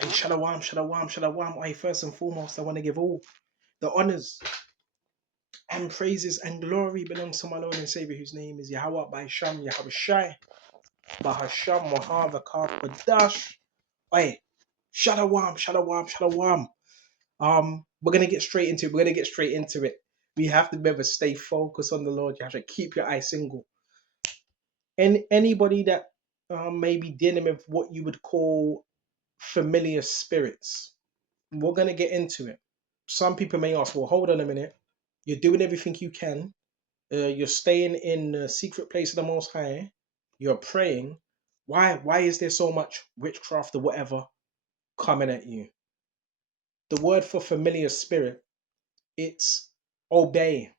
And shalom, shalom, shalom. Why, first and foremost, I want to give all the honors and praises and glory belongs to my Lord and Savior, whose name is Yahweh by Sham, Yahweh Shai, Bahasham, Wahava, Karpadash. Why, shalom, shalom, shalom. We're gonna get straight into it. We're gonna get straight into it. We have to never stay focused on the Lord. You have to keep your eye single. And anybody that may be dealing with what you would call familiar spirits, we're gonna get into it. Some people may ask, well, hold on a minute. You're doing everything you can. You're staying in the secret place of the Most High. You're praying. Why is there so much witchcraft or whatever coming at you? The word for familiar spirit, it's obey,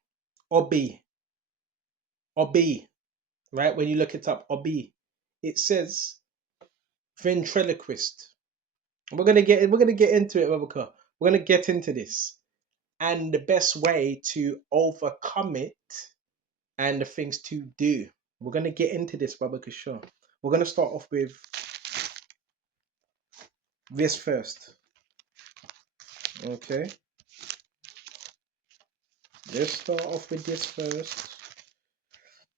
obi, obi. Right? When you look it up, obi, it says ventriloquist. We're gonna get into it, Rebecca. We're gonna get into this. And the best way to overcome it and the things to do. We're going to get into this, Baba Kishore. We're going to start off with this first. Okay. Let's start off with this first.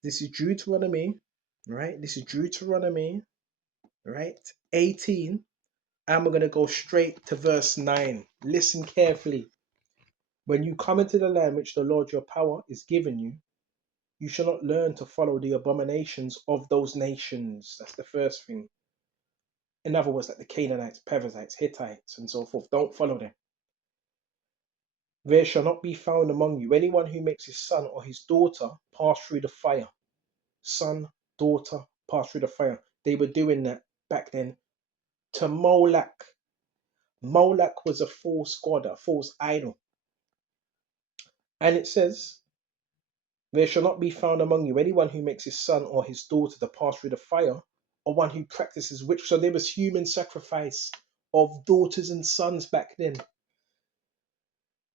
This is Deuteronomy, right? This is Deuteronomy, right? 18. And we're going to go straight to verse 9. Listen carefully. When you come into the land which the Lord your power is giving you, you shall not learn to follow the abominations of those nations. That's the first thing. In other words, like the Canaanites, Perizzites, Hittites, and so forth. Don't follow them. There shall not be found among you anyone who makes his son or his daughter pass through the fire. Son, daughter, pass through the fire. They were doing that back then to Moloch. Moloch was a false god, a false idol. And it says, there shall not be found among you anyone who makes his son or his daughter to pass through the fire, or one who practices witch. So there was human sacrifice of daughters and sons back then.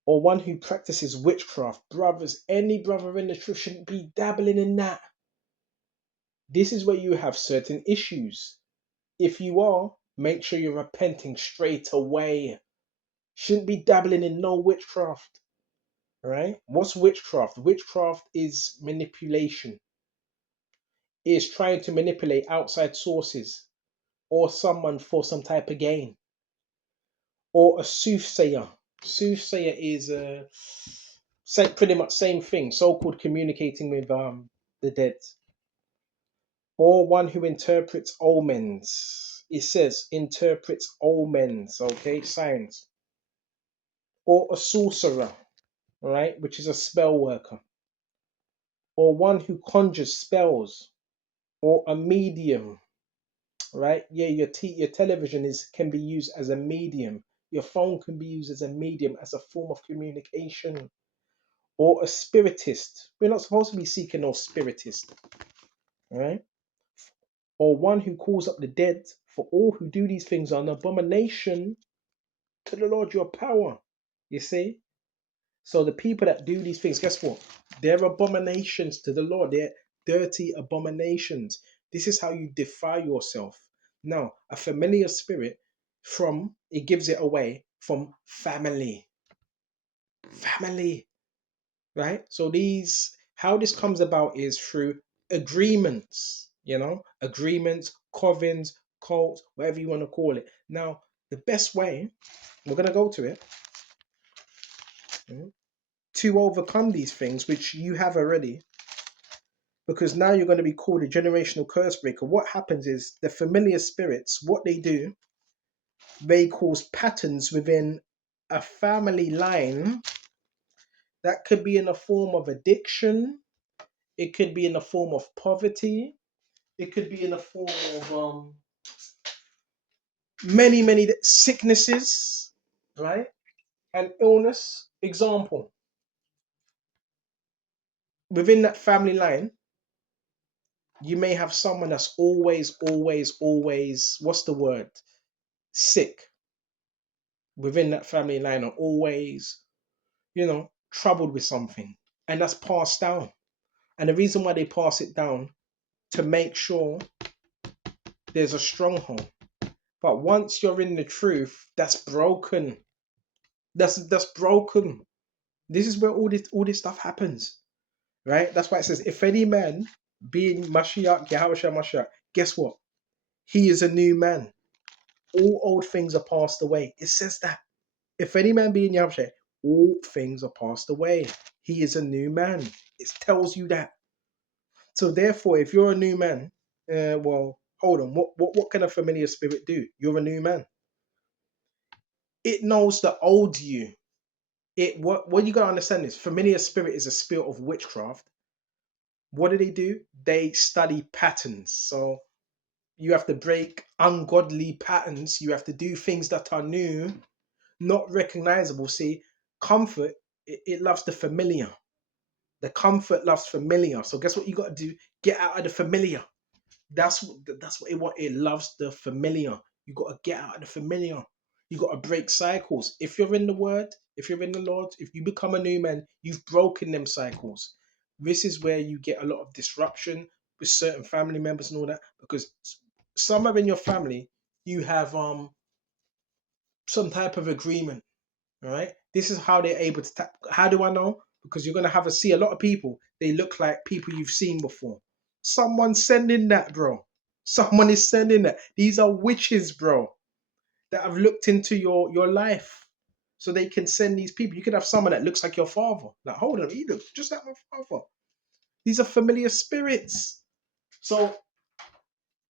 Or one who practices witchcraft. Brothers, any brother in the truth shouldn't be dabbling in that. This is where you have certain issues. If you are, make sure you're repenting straight away. Shouldn't be dabbling in no witchcraft. Right? What's witchcraft? Witchcraft is manipulation. It's trying to manipulate outside sources or someone for some type of gain. Or a soothsayer. Soothsayer is pretty much same thing. So-called communicating with the dead. Or one who interprets omens. It says interprets omens, okay, signs. Or a sorcerer, right, which is a spell worker. Or one who conjures spells. Or a medium, right? Yeah, your television can be used as a medium. Your phone can be used as a medium, as a form of communication. Or a spiritist. We're not supposed to be seeking no spiritist, right? Or one who calls up the dead, for all who do these things are an abomination to the Lord your power. You see? So the people that do these things, guess what? They're abominations to the Lord. They're dirty abominations. This is how you defile yourself. Now, a familiar spirit it gives it away from family. Family. Right? So how this comes about is through agreements, agreements, covens, cults, whatever you want to call it. Now, the best way, we're going to go to it, to overcome these things, which you have already, because now you're going to be called a generational curse breaker. What happens is the familiar spirits, what they do, they cause patterns within a family line that could be in the form of addiction, it could be in the form of poverty, it could be in the form of many sicknesses, right? And illness. Example, within that family line, you may have someone that's always, what's the word? Sick. Within that family line are always, troubled with something. And that's passed down. And the reason why they pass it down, to make sure there's a stronghold. But once you're in the truth, that's broken. That's broken. This is where all this stuff happens, right? That's why it says, if any man being Mashiach, Yahushua Mashiach, guess what? He is a new man. All old things are passed away. It says that. If any man be in Yahushua, all things are passed away. He is a new man. It tells you that. So therefore, if you're a new man, well, hold on. What can a familiar spirit do? You're a new man. It knows the old you. What you gotta understand is familiar spirit is a spirit of witchcraft. What do? They study patterns. So you have to break ungodly patterns. You have to do things that are new, not recognizable. See, comfort, it loves the familiar. The comfort loves familiar. So guess what you got to do? Get out of the familiar. That's what it wants. It loves the familiar. You got to get out of the familiar. You got to break cycles. If you're in the Word, if you're in the Lord, if you become a new man, you've broken them cycles. This is where you get a lot of disruption with certain family members and all that, because somewhere in your family you have some type of agreement. All right. This is how they're able to tap. How do I know? Because you're gonna see a lot of people. They look like people you've seen before. Someone's sending that, bro. Someone is sending that. These are witches, bro, that have looked into your life, so they can send these people. You could have someone that looks like your father. Like, hold on, he looks just like my father. These are familiar spirits. So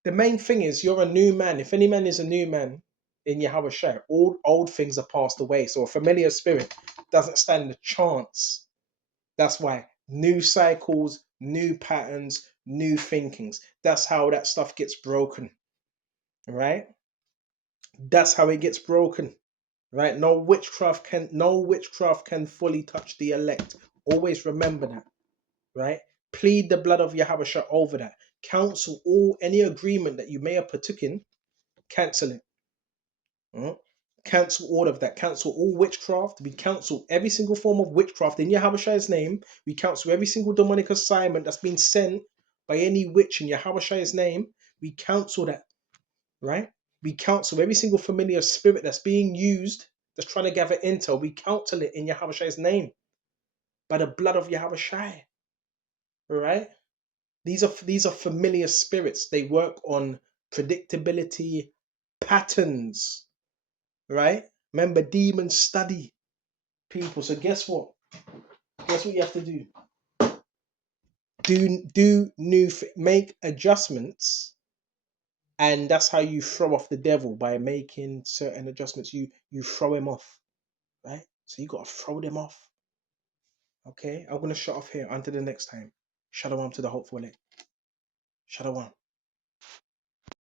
the main thing is you're a new man. If any man is a new man in Yahweh Shai, all old things are passed away. So a familiar spirit doesn't stand a chance. That's why new cycles, new patterns, new thinkings. That's how that stuff gets broken. Right? That's how it gets broken. Right? No witchcraft can fully touch the elect. Always remember that. Right? Plead the blood of Yahweh Shai over that. Counsel any agreement that you may have partaken, cancel it. Mm. Cancel all of that. Cancel all witchcraft. We cancel every single form of witchcraft in Yahweh's name. We cancel every single demonic assignment that's been sent by any witch in Yahweh's name. We cancel that, right? We cancel every single familiar spirit that's being used, that's trying to gather intel. We cancel it in Yahweh's name by the blood of Yahweh, right? These are familiar spirits. They work on predictability, patterns, right? Remember, demons study people. So guess what? Guess what you have to do? Make adjustments, and that's how you throw off the devil, by making certain adjustments. You throw him off, right? So you got to throw them off. Okay, I'm gonna shut off here. Until the next time. Shalom to the hopeful elect. Shalom.